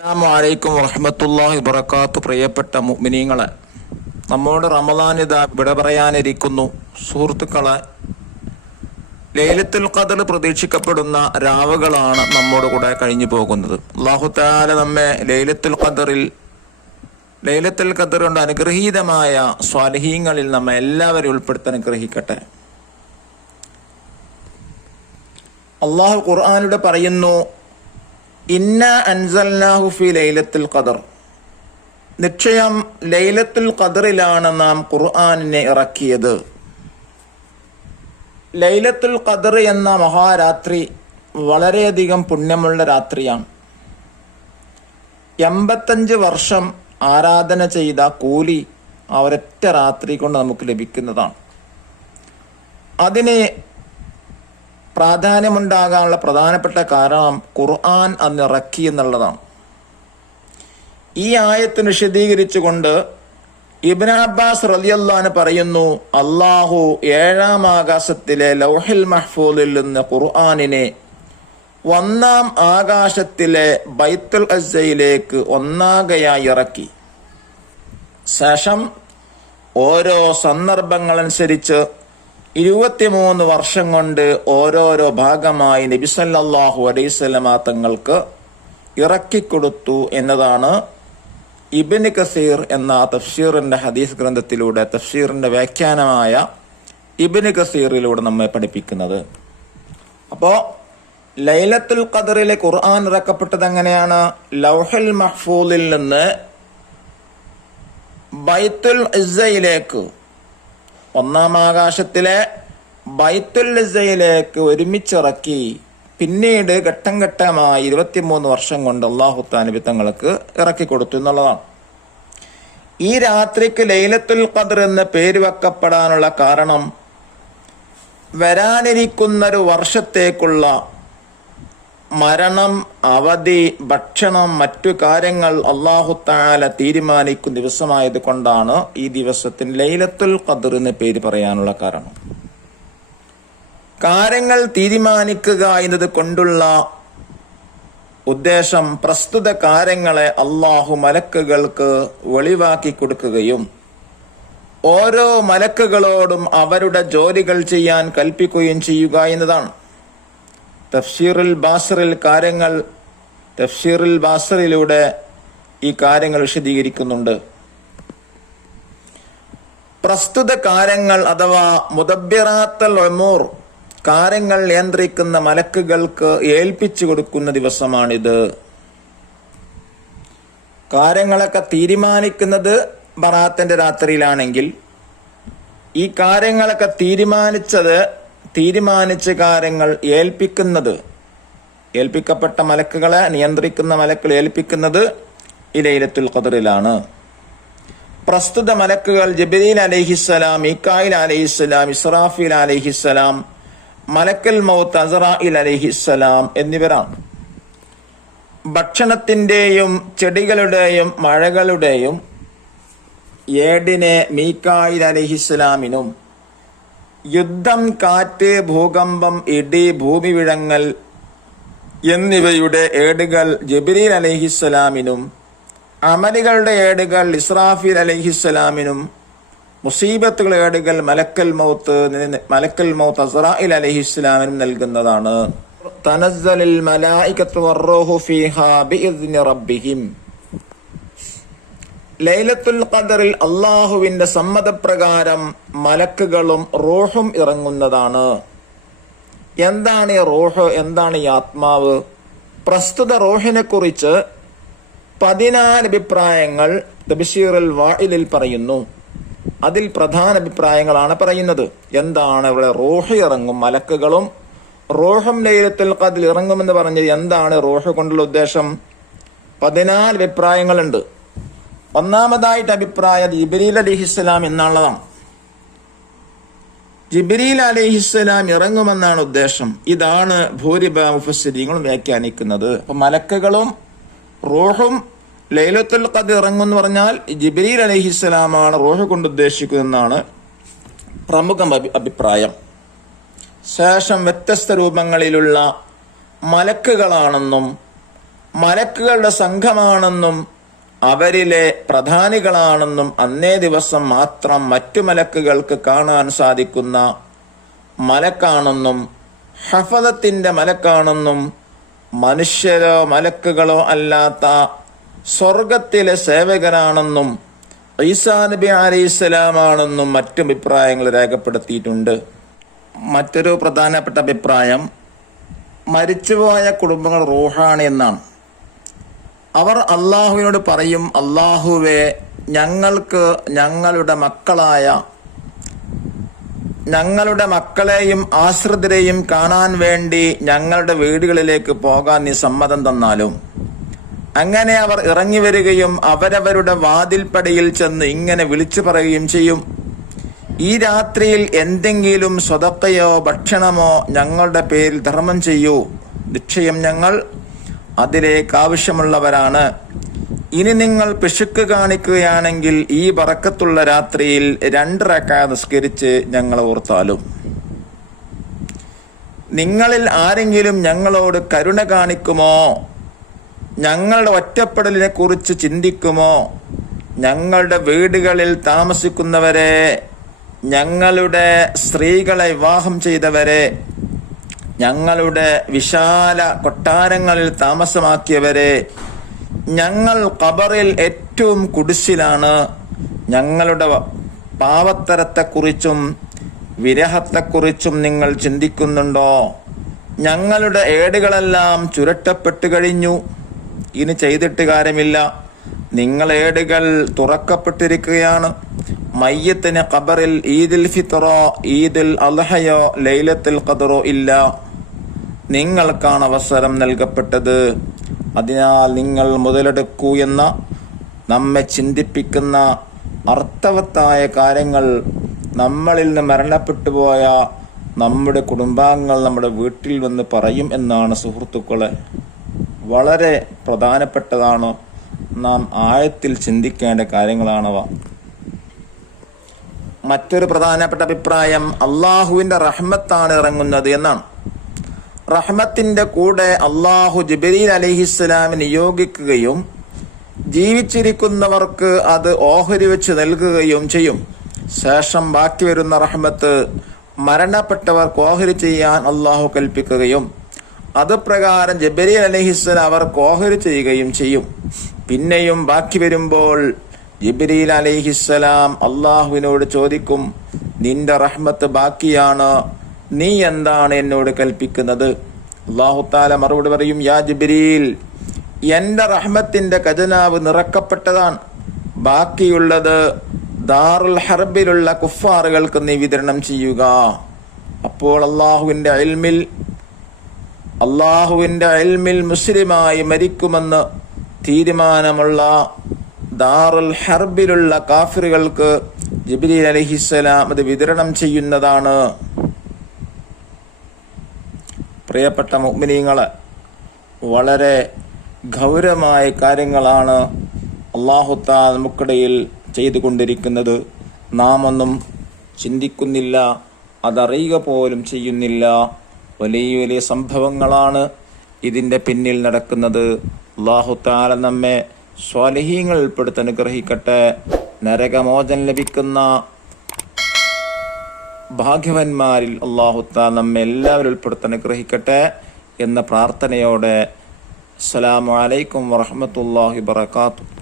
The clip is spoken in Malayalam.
അസ്സലാമു അലൈക്കും വറഹ്മത്തുള്ളാഹി വബറകാതുഹു. പ്രിയപ്പെട്ട മുഅ്മിനീങ്ങളെ, നമ്മോട് റമദാൻ ഇതാ വിട പറയാനിരിക്കുന്നു. സുഹൃത്തുക്കളെ, ലൈലത്തുൽ ഖദർ പ്രതീക്ഷിക്കപ്പെടുന്ന രാവുകളാണ് നമ്മോട് കൂടെ കഴിഞ്ഞു പോകുന്നത്. അല്ലാഹു തആല നമ്മെ ലൈലത്തുൽ ഖദർ കൊണ്ട് അനുഗ്രഹീതമായ സ്വാലിഹീങ്ങളിൽ നമ്മെ എല്ലാവരും ഉൾപ്പെടുത്താൻ അനുഗ്രഹിക്കട്ടെ. അല്ലാഹു ഖുർആനിലൂടെ പറയുന്നു, ഇന്നാ അൻസൽനാഹു ഫി ലൈലത്തുൽ ഖദർ. നിശ്ചയം ലൈലത്തുൽ ഖദറിലാണ് നാം ഖുർആനിനെ ഇറക്കിയത്. ലൈലത്തുൽ ഖദർ എന്ന മഹാരാത്രി വളരെയധികം പുണ്യമുള്ള രാത്രിയാണ്. 85 വർഷം ആരാധന ചെയ്ത കൂലി ആ ഒരൊറ്റ രാത്രി കൊണ്ട് നമുക്ക് ലഭിക്കുന്നതാണ്. അതിന് പ്രാധാന്യമുണ്ടാകാനുള്ള പ്രധാനപ്പെട്ട കാരണം ഖുർആൻ അന്ന് ഇറക്കി എന്നുള്ളതാണ്. ഈ ആയത്ത് വിശദീകരിച്ചുകൊണ്ട് ഇബ്നു അബ്ബാസ് റളിയല്ലാഹു അൻഹു പറയുന്നു, അല്ലാഹു 7-ാം ആകാശത്തിലെ ലൗഹിൽ മഹ്ഫൂദിൽ നിന്ന് ഖുർആനിനെ 1-ാം ആകാശത്തിലെ ബൈത്തുൽ അസ്സയിലേക്ക് ഒന്നാകയായി ഇറക്കി. ശേഷം ഓരോ സന്ദർഭങ്ങളനുസരിച്ച് 23 വർഷം കൊണ്ട് ഓരോരോ ഭാഗമായി നബി സല്ലല്ലാഹു അലൈഹി വസല്ലമ തങ്ങൾക്ക് ഇറക്കിക്കൊടുത്തു എന്നതാണ് ഇബ്നു കസീർ എന്ന തഫ്സീറിന്റെ ഹദീസ് ഗ്രന്ഥത്തിലൂടെ, തഫ്സീറിന്റെ വ്യാഖ്യാനമായ ഇബ്നു കസീറിലൂടെ നമ്മെ പഠിപ്പിക്കുന്നത്. അപ്പോ ലൈലത്തുൽ ഖദറിലെ ഖുർആൻ ഇറക്കപ്പെട്ടത് എങ്ങനെയാണ്? ലൗഹുൽ മഹ്ഫൂദിൽ നിന്ന് ബൈത്തുൽ ഇസ്സയിലേക്ക്, 1-ാം ആകാശത്തിലെ ബൈത്തുൽ ഇസ്സയിലേക്ക് ഒരുമിച്ചിറക്കി. പിന്നീട് ഘട്ടം ഘട്ടമായി 23 വർഷം കൊണ്ട് അല്ലാഹു തആല നബി തങ്ങൾക്ക് ഇറക്കി കൊടുത്തു എന്നുള്ളതാണ്. ഈ രാത്രിക്ക് ലൈലത്തുൽ ഖദർ എന്ന പേര് വെക്കപ്പെടാനുള്ള കാരണം വരാനിരിക്കുന്നൊരു വർഷത്തേക്കുള്ള മരണം, അവധി, ഭക്ഷണം, മറ്റു കാര്യങ്ങൾ അല്ലാഹു തആല തീരുമാനിക്കുന്ന ദിവസമായത് കൊണ്ടാണ് ഈ ദിവസത്തിന് ലൈലത്തുൽ ഖദർ എന്ന് പേര് പറയാനുള്ള കാരണം. കാര്യങ്ങൾ തീരുമാനിക്കുക എന്നത് കൊണ്ടുള്ള ഉദ്ദേശം പ്രസ്തുത കാര്യങ്ങളെ അല്ലാഹു മലക്കുകൾക്ക് വെളിവാക്കി കൊടുക്കുകയും ഓരോ മലക്കുകളോടും അവരുടെ ജോലികൾ ചെയ്യാൻ കൽപ്പിക്കുകയും ചെയ്യുക എന്നതാണ്. തഫ്സീറുൽ ബാസറിലൂടെ ഈ കാര്യങ്ങൾ വിശദീകരിക്കുന്നുണ്ട്. പ്രസ്തുത കാര്യങ്ങൾ അഥവാ മുദബ്ബിറാത്തുൽ ഉമൂർ, കാര്യങ്ങൾ നിയന്ത്രിക്കുന്ന മലക്കുകൾക്ക് ഏൽപ്പിച്ചു കൊടുക്കുന്ന ദിവസമാണിത്. കാര്യങ്ങളൊക്കെ തീരുമാനിക്കുന്നത് ബറാത്തിന്റെ രാത്രിയിലാണെങ്കിൽ, ഈ കാര്യങ്ങളൊക്കെ തീരുമാനിച്ച കാര്യങ്ങൾ ഏൽപ്പിക്കപ്പെട്ട മലക്കുകളെ, നിയന്ത്രിക്കുന്ന മലക്കുകൾ ഏൽപ്പിക്കുന്നത് ഈ ലൈലത്തുൽ ഖദറിലാണ്. പ്രസ്തുത മലക്കുകൾ ജിബ്രീൽ അലൈഹിസ്സലാം, മീകായിൽ അലൈഹിസ്സലാം, ഇസ്രാഫീൽ അലൈഹിസ്സലാം, മലക്കൽ മൗത്ത് അസ്റായിൽ അലൈഹിസ്സലാം എന്നിവരാണ്. ഭക്ഷണത്തിന്റെയും ചെടികളുടെയും മഴകളുടെയും ഏടിനെ മീകായിൽ അലൈഹിസ്സലാമിനും, യുദ്ധം, കാറ്റ്, ഭൂകമ്പം, ഇടി, ഭൂമി വിഴങ്ങൽ എന്നിവയുടെ ഏടുകൾ ജിബ്രീൽ അലൈഹിസ്സലാമിനും, അമലുകളുടെ ഏടുകൾ ഇസ്രാഫീൽ അലൈഹിസ്സലാമിനും, മുസീബത്തുകളുടെ ഏടുകൾ മലക്കൽ മൗത്ത് അസ്റായിൽ അലൈഹിസ്സലാമിനും നൽകുന്നതാണ്. തനസ്സലുൽ മലായികത്തു വറൂഹു ഫീഹാ ബിഇദ്നി റബ്ബിഹിം. ലൈലത്തുൽ ഖദറിൽ അല്ലാഹുവിന്റെ സമ്മതപ്രകാരം മലക്കുകളും റൂഹും ഇറങ്ങുന്നതാണ്. എന്താണ് ഈ റൂഹ്? എന്താണ് ഈ ആത്മാവ്? പ്രസ്തുത റൂഹിനെ കുറിച്ച് 14 അഭിപ്രായങ്ങൾ തഫ്സീറുൽ വാഇലിൽ പറയുന്നു. അതിൽ പ്രധാന അഭിപ്രായങ്ങളാണ് പറയുന്നത്. എന്താണ് ഇവിടെ റൂഹ് ഇറങ്ങും, മലക്കുകളും റൂഹും ലൈലത്തുൽ ഖദറിൽ ഇറങ്ങുമെന്ന് പറഞ്ഞത് എന്താണ് റൂഹ് കൊണ്ടുള്ള ഉദ്ദേശം? 14 അഭിപ്രായങ്ങളുണ്ട്. ഒന്നാമതായിട്ട് അഭിപ്രായം ജിബ്രീൽ അലൈഹിസ്സലാം എന്നുള്ളതാണ്. ജിബ്രീൽ അലൈഹിസ്സലാം ഇറങ്ങുമെന്നാണ് ഉദ്ദേശം. ഇതാണ് ഭൂരിഭാഗം മുഫസ്സിരീങ്ങളും വ്യാഖ്യാനിക്കുന്നത്. അപ്പൊ മലക്കുകളും റൂഹും ലൈലത്തുൽ ഖദർ ഇറങ്ങുമെന്ന് പറഞ്ഞാൽ ജിബ്രീൽ അലൈഹിസ്സലാമാണ് റൂഹ് കൊണ്ട് ഉദ്ദേശിക്കുന്നതെന്നാണ് പ്രമുഖ അഭിപ്രായം. ശേഷം വ്യത്യസ്ത രൂപങ്ങളിലുള്ള മലക്കുകളാണെന്നും മലക്കുകളുടെ സംഘമാണെന്നും അവരിലെ പ്രധാനികളാണെന്നും അന്നേ ദിവസം മാത്രം മറ്റു മലക്കുകൾക്ക് കാണാൻ സാധിക്കുന്ന മലക്കാണെന്നും ഹഫദത്തിന്റെ മലക്കാണെന്നും മനുഷ്യരോ മലക്കുകളോ അല്ലാത്ത സ്വർഗത്തിലെ സേവകനാണെന്നും ഈസാ നബി അലൈഹിസ്സലാമാണെന്നും മറ്റു അഭിപ്രായങ്ങൾ രേഖപ്പെടുത്തിയിട്ടുണ്ട്. മറ്റൊരു പ്രധാനപ്പെട്ട അഭിപ്രായം മരിച്ചുപോയ കുടുംബങ്ങൾ റൂഹാണ് എന്നാണ്. അവർ അള്ളാഹുവിനോട് പറയും, അള്ളാഹുവേ, ഞങ്ങൾക്ക് ഞങ്ങളുടെ മക്കളെയും ആശ്രിതരെയും കാണാൻ വേണ്ടി ഞങ്ങളുടെ വീടുകളിലേക്ക് പോകാൻ നീ സമ്മതം തന്നാലും. അങ്ങനെ അവർ ഇറങ്ങി വരികയും അവരവരുടെ വാതിൽപ്പടിയിൽ ചെന്ന് ഇങ്ങനെ വിളിച്ചു പറയുകയും ചെയ്യും, ഈ രാത്രിയിൽ എന്തെങ്കിലും സ്വതക്കയോ ഭക്ഷണമോ ഞങ്ങളുടെ പേരിൽ ധർമ്മം ചെയ്യൂ, നിശ്ചയം ഞങ്ങൾ അതിലേക്ക് ആവശ്യമുള്ളവരാണ്. ഇനി നിങ്ങൾ പിശുക്ക് കാണിക്കുകയാണെങ്കിൽ ഈ ബറക്കത്തുള്ള രാത്രിയിൽ 2 റക്അത്ത് നിസ്കരിച്ച് ഞങ്ങളെ ഓർത്താലും. നിങ്ങളിൽ ആരെങ്കിലും ഞങ്ങളോട് കരുണ കാണിക്കുമോ, ഞങ്ങളുടെ ഒറ്റപ്പെടലിനെ കുറിച്ച് ചിന്തിക്കുമോ, ഞങ്ങളുടെ വീടുകളിൽ താമസിക്കുന്നവരെ, ഞങ്ങളുടെ സ്ത്രീകളെ വിവാഹം ചെയ്തവരെ, ഞങ്ങളുടെ വിശാല കൊട്ടാരങ്ങളിൽ താമസമാക്കിയവരെ, ഞങ്ങൾ ഖബറിൽ ഏറ്റവും കുടിസിലാണ്, ഞങ്ങളുടെ പാവത്തരത്തെക്കുറിച്ചും വിരഹത്തെക്കുറിച്ചും നിങ്ങൾ ചിന്തിക്കുന്നുണ്ടോ? ഞങ്ങളുടെ ഏടുകളെല്ലാം ചുരട്ടപ്പെട്ടു കഴിഞ്ഞു, ഇനി ചെയ്തിട്ട് കാര്യമില്ല, നിങ്ങൾ ഏടുകൾ തുറക്കപ്പെട്ടിരിക്കുകയാണ്. മയ്യത്തിന് ഖബറിൽ ഈദുൽ ഫിത്രോ ഈദുൽ അദ്ഹയോ ലൈലത്തുൽ ഖദ്റോ ഇല്ല, നിങ്ങൾക്കാണ് അവസരം നൽകപ്പെട്ടത്. അതിനാൽ നിങ്ങൾ മുതലെടുക്കൂ എന്ന നമ്മെ ചിന്തിപ്പിക്കുന്ന അർത്ഥവത്തായ കാര്യങ്ങൾ നമ്മളിൽ നിന്ന് മരണപ്പെട്ടു പോയ നമ്മുടെ കുടുംബാംഗങ്ങൾ നമ്മുടെ വീട്ടിൽ വന്ന് പറയും എന്നാണ് സുഹൃത്തുക്കളെ. വളരെ പ്രധാനപ്പെട്ടതാണ്, നാം ആഴത്തിൽ ചിന്തിക്കേണ്ട കാര്യങ്ങളാണവ. മറ്റൊരു പ്രധാനപ്പെട്ട അഭിപ്രായം അള്ളാഹുവിന്റെ റഹ്മത്താണ് ഇറങ്ങുന്നത് എന്നാണ്. റഹ്മത്തിന്റെ കൂടെ അള്ളാഹു ജിബ്രീൽ അലൈഹിസ്സലാമിനെ നിയോഗിക്കുകയും ജീവിച്ചിരിക്കുന്നവർക്ക് അത് ഓഹരി വെച്ച് നൽകുകയും ചെയ്യും. ശേഷം ബാക്കി വരുന്ന റഹ്മത്ത് മരണപ്പെട്ടവർക്ക് ഓഹരി ചെയ്യാൻ അള്ളാഹു കൽപ്പിക്കുകയും അത് പ്രകാരം ജിബ്രീൽ അലൈഹിസ്സലാം അവർക്ക് ഓഹരി ചെയ്യുകയും ചെയ്യും. പിന്നെയും ബാക്കി വരുമ്പോൾ ജിബ്രീൽ അലൈഹിസ്സലാം അള്ളാഹുവിനോട് ചോദിക്കും, നിന്റെ റഹ്മത്ത് ബാക്കിയാണ്, നീ എന്താണ് എന്നോട് കൽപ്പിക്കുന്നത്? അല്ലാഹു തആല മറുപടി പറയും, യാ ജിബ്രീൽ, എന്റെ റഹ്മത്തിന്റെ ഖജനാവ് നിറക്കപ്പെട്ടതാണ്, ബാക്കിയുള്ളത് ദാറുൽ ഹർബിലുള്ള കുഫാറുകൾക്ക് നീ വിതരണം ചെയ്യുക. അപ്പോൾ അള്ളാഹുവിന്റെ ഇൽമിൽ മുസ്ലിമായി മരിക്കുമെന്ന് തീരുമാനമുള്ള ദാറുൽ ഹർബിലുള്ള കാഫിറുകൾക്ക് ജിബ്രീൽ അലൈഹിസ്സലാം അത് വിതരണം ചെയ്യുന്നതാണ്. പ്രിയപ്പെട്ട മുഅ്മിനീങ്ങളെ, വളരെ ഗൗരവമായ കാര്യങ്ങളാണ് അല്ലാഹു തആല നമുക്കിടയിൽ ചെയ്തുകൊണ്ടിരിക്കുന്നത്. നാം ഒന്നും ചിന്തിക്കുന്നില്ല, അതറിയുക പോലും ചെയ്യുന്നില്ല. വലിയ വലിയ സംഭവങ്ങളാണ് ഇതിൻ്റെ പിന്നിൽ നടക്കുന്നത്. അല്ലാഹു തആല നമ്മെ സ്വാലിഹീങ്ങളിൽ ഉൾപ്പെടുത്തി അനുഗ്രഹിക്കട്ടെ. നരകമോചനം ലഭിക്കുന്ന ഭാഗ്യവന്മാരിൽ അല്ലാഹു തആല നമ്മെ എല്ലാവരും ഉൾപ്പെടുത്തി അനുഗ്രഹിക്കട്ടെ എന്ന പ്രാർത്ഥനയോടെ അസ്സലാമു അലൈക്കും വറഹ്മത്തുള്ളാഹി വബറകാതുഹു.